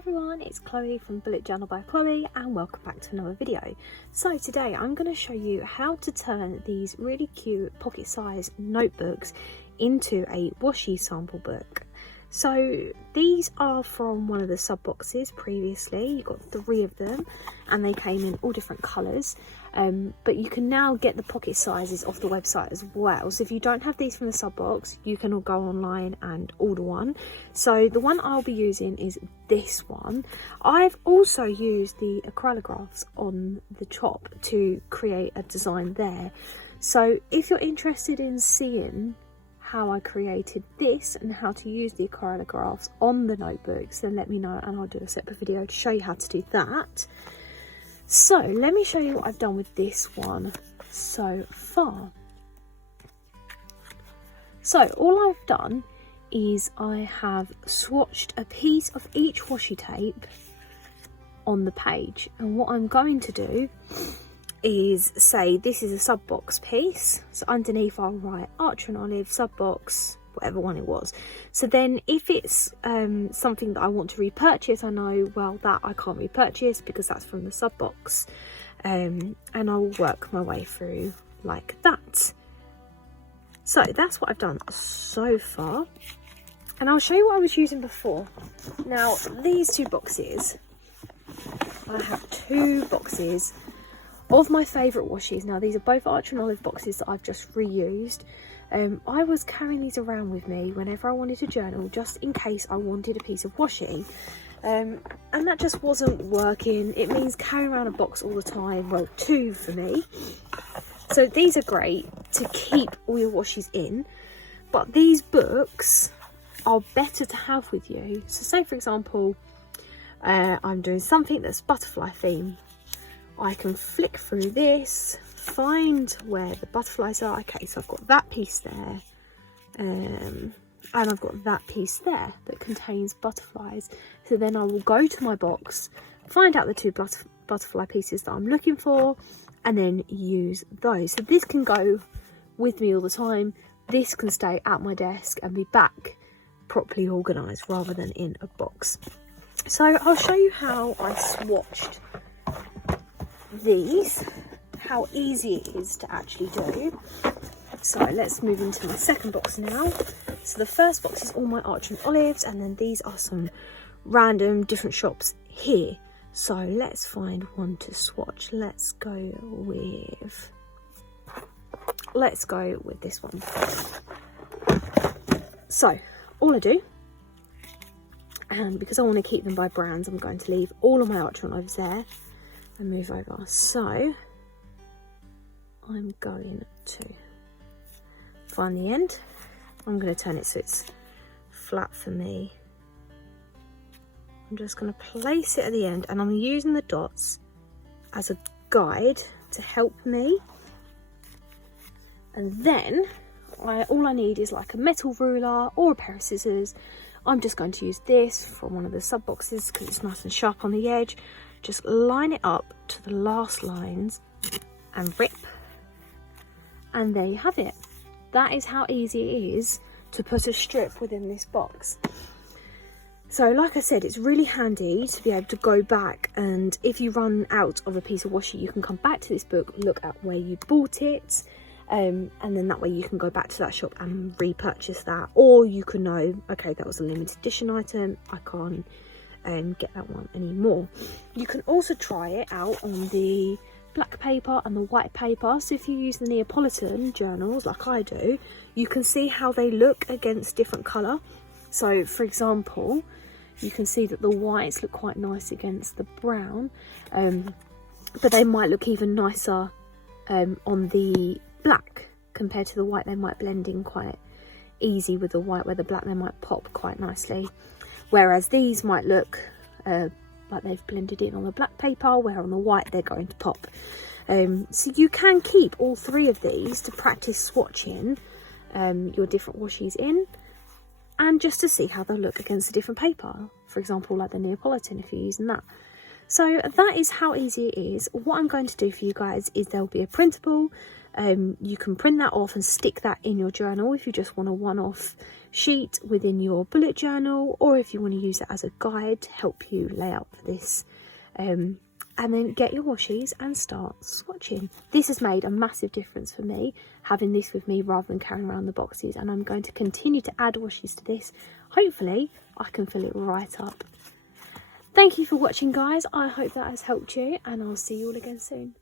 everyone, it's Chloe from Bullet Journal by Chloe and welcome back to another video. So today I'm going to show you how to turn these really cute pocket sized notebooks into a washi sample book. So these are from one of the sub boxes previously. You got 3 of them and they came in all different colours, but you can now get the pocket sizes off the website as well. So if you don't have these from the sub box, you can all go online and order one. So the one I'll be using is this one. I've also used the acrylographs on the top to create a design there. So if you're interested in seeing how I created this and how to use the acrylographs on the notebooks, then let me know and I'll do a separate video to show you how to do that. So let me show you what I've done with this one so far. So all I've done is I have swatched a piece of each washi tape on the page, and what I'm going to do is say this is a sub box piece, so underneath I'll write Archer and Olive sub box, whatever one it was. So then if it's something that I want to repurchase, I know, well, that I can't repurchase because that's from the sub box, and I'll work my way through like that. So that's what I've done so far, and I'll show you what I was using before. Now these 2 boxes, I have 2 boxes of my favourite washies. Now these are both Archer and Olive boxes that I've just reused. I was carrying these around with me whenever I wanted to journal, just in case I wanted a piece of washi, and that just wasn't working. It means carrying around a box all the time, well, 2 for me. So these are great to keep all your washies in, but these books are better to have with you. So say for example, I'm doing something that's butterfly theme. I can flick through this, find where the butterflies are. Okay, so I've got that piece there, and I've got that piece there that contains butterflies. So then I will go to my box, find out the 2 butterfly pieces that I'm looking for, and then use those. So this can go with me all the time. This can stay at my desk and be back properly organised rather than in a box. So I'll show you how I swatched these, how easy it is to actually do. So let's move into my second box now. So the first box is all my Archer and Olives, and then these are some random different shops here. So let's find one to swatch. Let's go with this one. So all I do, and because I want to keep them by brands, I'm going to leave all of my Archer and Olives there and move over. So I'm going to find the end. I'm going to turn it so it's flat for me. I'm just going to place it at the end, and I'm using the dots as a guide to help me. And then all I need is like a metal ruler or a pair of scissors. I'm just going to use this from one of the sub boxes because it's nice and sharp on the edge. Just line it up to the last lines and rip, and there you have it. That is how easy it is to put a strip within this box. So like I said, it's really handy to be able to go back, and if you run out of a piece of washi, you can come back to this book, look at where you bought it, and then that way you can go back to that shop and repurchase that, or you can know, okay, that was a limited edition item, I can't get that one anymore. You can also try it out on the black paper and the white paper. So if you use the Neapolitan journals like I do, you can see how they look against different colour. So for example, you can see that the whites look quite nice against the brown, but they might look even nicer on the black compared to the white. They might blend in quite easy with the white, where the black they might pop quite nicely. Whereas these might look like they've blended in on the black paper, where on the white they're going to pop. So you can keep all 3 of these to practice swatching your different washies in, and just to see how they'll look against a different paper. For example, like the Neapolitan, if you're using that. So that is how easy it is. What I'm going to do for you guys is there'll be a printable You can print that off and stick that in your journal if you just want a one-off sheet within your bullet journal, or if you want to use it as a guide to help you lay out for this. And then get your washies and start swatching. This has made a massive difference for me, having this with me rather than carrying around the boxes, and I'm going to continue to add washies to this. Hopefully I can fill it right up. Thank you for watching, guys. I hope that has helped you, and I'll see you all again soon.